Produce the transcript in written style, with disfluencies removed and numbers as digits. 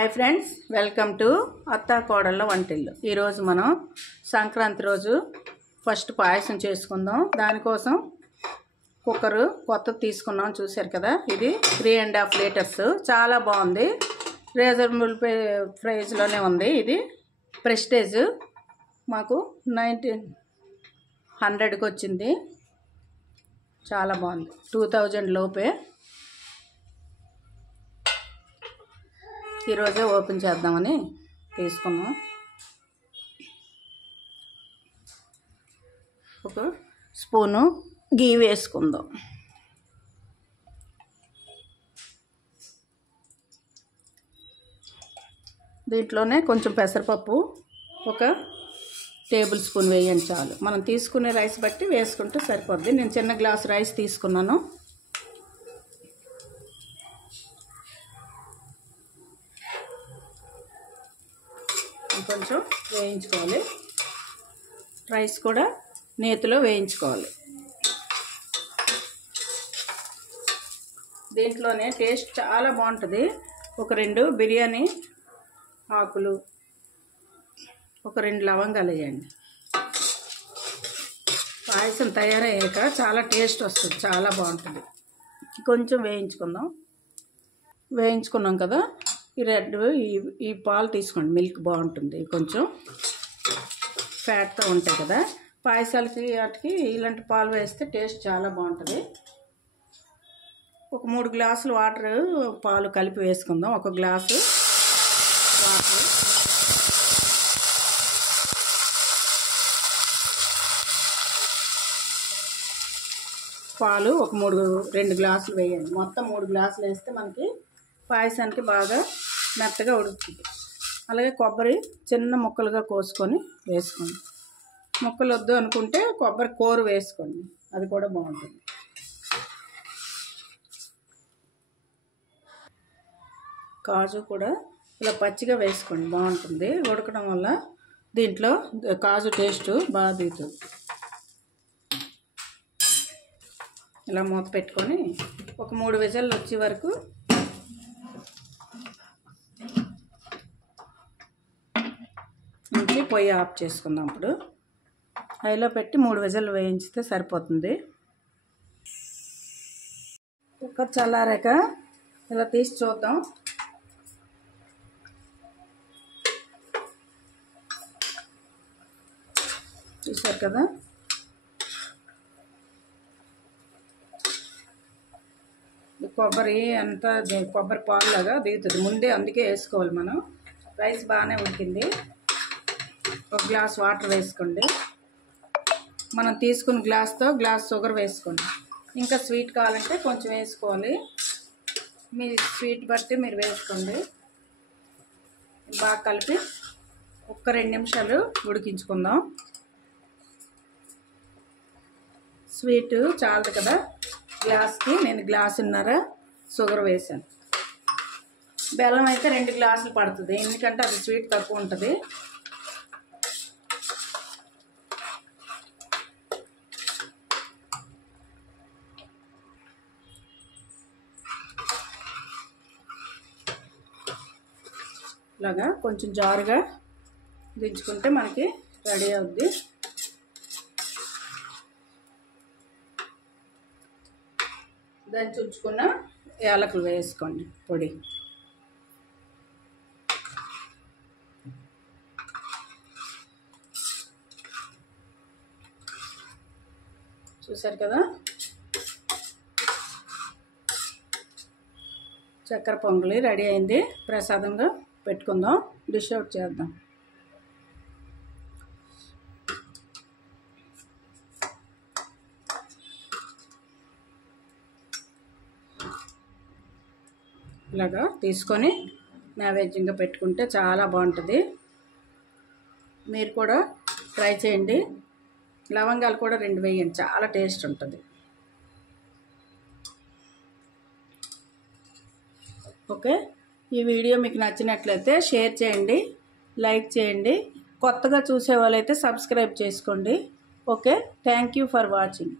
Hi friends, welcome to అత్తా కోడళ్ళ వంటిల్లు. ఈరోజు మనం సంక్రాంతి రోజు ఫస్ట్ పాయసం చేసుకుందాం. దానికోసం కుక్కరు కొత్తది తీసుకున్నాం. చూశారు కదా, ఇది 3.5 లీటర్స్. చాలా బాగుంది, రీజనబుల్ ప్రైస్లోనే ఉంది. ఇది ప్రెస్టేజ్, మాకు 1900కి వచ్చింది. చాలా బాగుంది, 2000 లోపే. ఈరోజే ఓపెన్ చేద్దామని తీసుకున్నాం. ఒక స్పూను గీ వేసుకుందాం. దీంట్లోనే కొంచెం పెసరపప్పు ఒక టేబుల్ స్పూన్ వేయండి చాలు. మనం తీసుకునే రైస్ బట్టి వేసుకుంటే సరిపోద్ది. నేను చిన్న గ్లాస్ రైస్ తీసుకున్నాను. కొంచెం వేయించుకోవాలి. రైస్ కూడా నేతిలో వేయించుకోవాలి. దీంట్లోనే టేస్ట్ చాలా బాగుంటుంది. ఒక 2 బిర్యానీ ఆకులు, ఒక 2 లవంగాలు వేయండి. పాయసం తయారయ్యాక చాలా టేస్ట్ వస్తుంది, చాలా బాగుంటుంది. కొంచెం వేయించుకున్నాం కదా. ఈ రెడ్ ఈ పాలు తీసుకోండి, మిల్క్ బాగుంటుంది. కొంచెం ఫ్యాట్తో ఉంటాయి కదా, పాయసాలకి వాటికి ఇలాంటి పాలు వేస్తే టేస్ట్ చాలా బాగుంటుంది. ఒక 3 గ్లాసులు వాటర్ పాలు కలిపి వేసుకుందాం. ఒక గ్లాసు వాటర్, పాలు ఒక 2 గ్లాసులు వేయండి. మొత్తం 3 గ్లాసులు వేస్తే మనకి పాయసానికి బాగా మెత్తగా ఉడుకుతుంది. అలాగే కొబ్బరి చిన్న ముక్కలుగా కోసుకొని వేసుకోండి. ముక్కలు వద్దు అనుకుంటే కొబ్బరి కూర వేసుకోండి, అది కూడా బాగుంటుంది. కాజు కూడా ఇలా పచ్చిగా వేసుకోండి, బాగుంటుంది. ఉడకడం వల్ల దీంట్లో కాజు టేస్ట్ బాగా దిగుతుంది. ఇలా మూత పెట్టుకొని ఒక 3 విజిల్లు వచ్చే వరకు నుంచి పొయ్యి ఆఫ్ చేసుకుందాం. ఇప్పుడు హైలో పెట్టి 3 విజిల్లు వేయించితే సరిపోతుంది. కుక్కర్ చల్లారాక ఇలా తీసి చూద్దాం. చూసారు కదా, కొబ్బరి అంతా కొబ్బరి పాలులాగా దిగుతుంది ముందే, అందుకే వేసుకోవాలి మనం. రైస్ బాగానే ఉడికింది. ఒక గ్లాస్ వాటర్ వేసుకోండి. మనం తీసుకున్న గ్లాస్తో గ్లాస్ షుగర్ వేసుకోండి. ఇంకా స్వీట్ కావాలంటే కొంచెం వేసుకోవాలి, మీ స్వీట్ బట్టి మీరు వేసుకోండి. బాగా కలిపి ఒక్క 2 నిమిషాలు ఉడికించుకుందాం. స్వీట్ చాలదు కదా, గ్లాస్కి నేను గ్లాసున్నర షుగర్ వేసాను. బెల్లం అయితే 2 గ్లాసులు పడుతుంది, ఎందుకంటే అది స్వీట్ తక్కువ ఉంటుంది. ఇలాగా కొంచెం జారుగా దించుకుంటే మనకి రెడీ అవుద్ది. దాన్ని చుంచుకున్న యాలకులు వేసుకోండి పొడి. చూసారు కదా, చక్కెర పొంగలి రెడీ అయింది. ప్రసాదంగా పెట్టుకుందాం, డిష్ అవుట్ చేద్దాం. ఇలాగా తీసుకొని నైవేద్యంగా పెట్టుకుంటే చాలా బాగుంటుంది. మీరు కూడా ట్రై చేయండి. లవంగాలు కూడా 2 వేయండి, చాలా టేస్ట్ ఉంటుంది. ఓకే, ఈ వీడియో మీకు నచ్చినట్లయితే షేర్ చేయండి, లైక్ చేయండి. కొత్తగా చూసే వాళ్ళైతే సబ్స్క్రైబ్ చేసుకోండి. Okay, thank you for watching.